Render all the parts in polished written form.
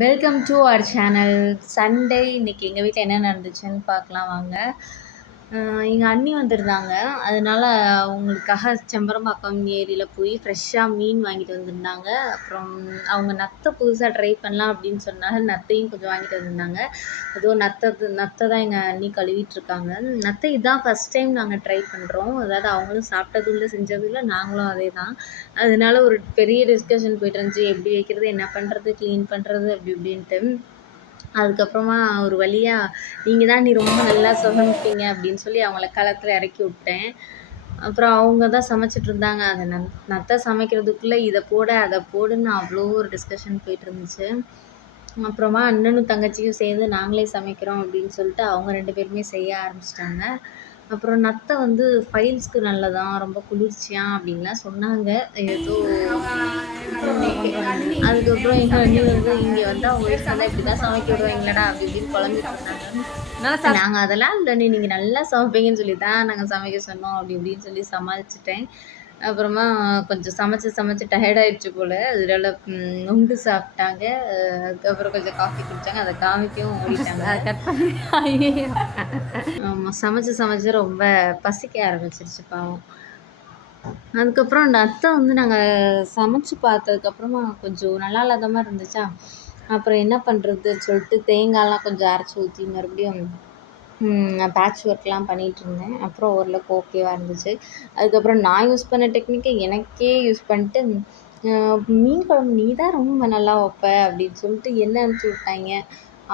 Welcome to our channel. Sunday இன்னைக்கு எங்கள் வீட்டில் என்ன நடந்துச்சுன்னு பார்க்கலாம் வாங்க. எங்கள் அண்ணி வந்திருந்தாங்க. அதனால் அவங்களுக்காக செம்பரம்பாக்கம் ஏரியில் போய் ஃப்ரெஷ்ஷாக மீன் வாங்கிட்டு வந்திருந்தாங்க. அப்புறம் அவங்க நத்தை புதுசாக ட்ரை பண்ணலாம் அப்படின்னு சொன்னால நத்தையும் கொஞ்சம் வாங்கிட்டு வந்திருந்தாங்க. அதுவும் நத்தை தான் எங்கள் அண்ணி கழுவிட்டுருக்காங்க. நத்தை இதுதான் ஃபஸ்ட் டைம் நாங்கள் ட்ரை பண்ணுறோம். அதாவது அவங்களும் சாப்பிட்டதும் இல்லை, செஞ்சதும் இல்லை, நாங்களும் அதே தான். அதனால ஒரு பெரிய டிஸ்கஷன் போயிட்டு இருந்துச்சு, எப்படி வைக்கிறது, என்ன பண்ணுறது, க்ளீன் பண்ணுறது அப்படி இப்படின்ட்டு. அதுக்கப்புறமா ஒரு வழியாக நீங்கள் தான் நீ ரொம்ப நல்லா சமைப்பீங்க அப்படின்னு சொல்லி அவங்கள களத்தில் இறக்கி விட்டேன். அப்புறம் அவங்க தான் சமைச்சிட்டு இருந்தாங்க. அதை நத்தை சமைக்கிறதுக்குள்ளே இதை போட அதை போடுன்னு அவ்வளோ ஒரு டிஸ்கஷன் போயிட்டு இருந்துச்சு. அப்புறமா அண்ணனும் தங்கச்சியும் சேர்ந்து நாங்களே சமைக்கிறோம் அப்படின்னு சொல்லிட்டு அவங்க 2 பேருமே செய்ய ஆரம்பிச்சிட்டாங்க. அப்புறம் நத்தை வந்து ஃபைல்ஸ்க்கு நல்லதான், ரொம்ப குளிர்ச்சியாக அப்படின்லாம் சொன்னாங்க. ஏதோ அதுக்கப்புறம் எங்கள் அண்ணி வந்து இங்கே வந்து அவங்க வீட்டில் வந்து இப்படி தான் சமைக்க விடுவாங்களடா அப்படி இப்படின்னு புலம்பிட்டு இருந்தாங்க. நாங்கள் அதெல்லாம் இல்லை, நீங்கள் நல்லா சமைப்பீங்கன்னு சொல்லி தான் நாங்கள் சமைக்க சொன்னோம் அப்படி இப்படின்னு சொல்லி சமாளிச்சிட்டேன். அப்புறமா கொஞ்சம் சமைச்சு டயர்டாயிடுச்சு போல், அதனால நொங்கு சாப்பிட்டாங்க. அதுக்கப்புறம் கொஞ்சம் காஃபி குடித்தாங்க. அதை காமிக்கவும் ஓடிட்டாங்க. ஆமாம், சமைச்சு ரொம்ப பசிக்க ஆரம்பிச்சிருச்சு பாவம். அதுக்கப்புறம் நத்தை வந்து நாங்கள் சமைச்சு பார்த்ததுக்கப்புறமா கொஞ்சம் நல்லா இல்லாத மாதிரி இருந்துச்சா, அப்புறம் என்ன பண்ணுறதுன்னு சொல்லிட்டு தேங்காய்லாம் கொஞ்சம் அரைச்சி ஊற்றி மறுபடியும் பேட்ச் ஒர்க்லாம் பண்ணிகிட்ருந்தேன். அப்புறம் ஓரளவுக்கு ஓகேவாக இருந்துச்சு. அதுக்கப்புறம் நான் யூஸ் பண்ண டெக்னிக்கை எனக்கே யூஸ் பண்ணிட்டு, மீன் குழம்பு நீ தான் ரொம்ப நல்லா வைப்ப அப்படின்னு சொல்லிட்டு என்ன அனுப்பிச்சி விட்டாங்க.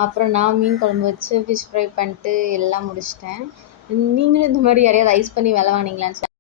அப்புறம் நான் மீன் குழம்பு வச்சு ஃபிஷ் ஃப்ரை பண்ணிட்டு எல்லாம் முடிச்சிட்டேன். நீங்களும் இந்த மாதிரி யாரையாவது ஐஸ் பண்ணி வேலை வாங்கினீங்களான்னு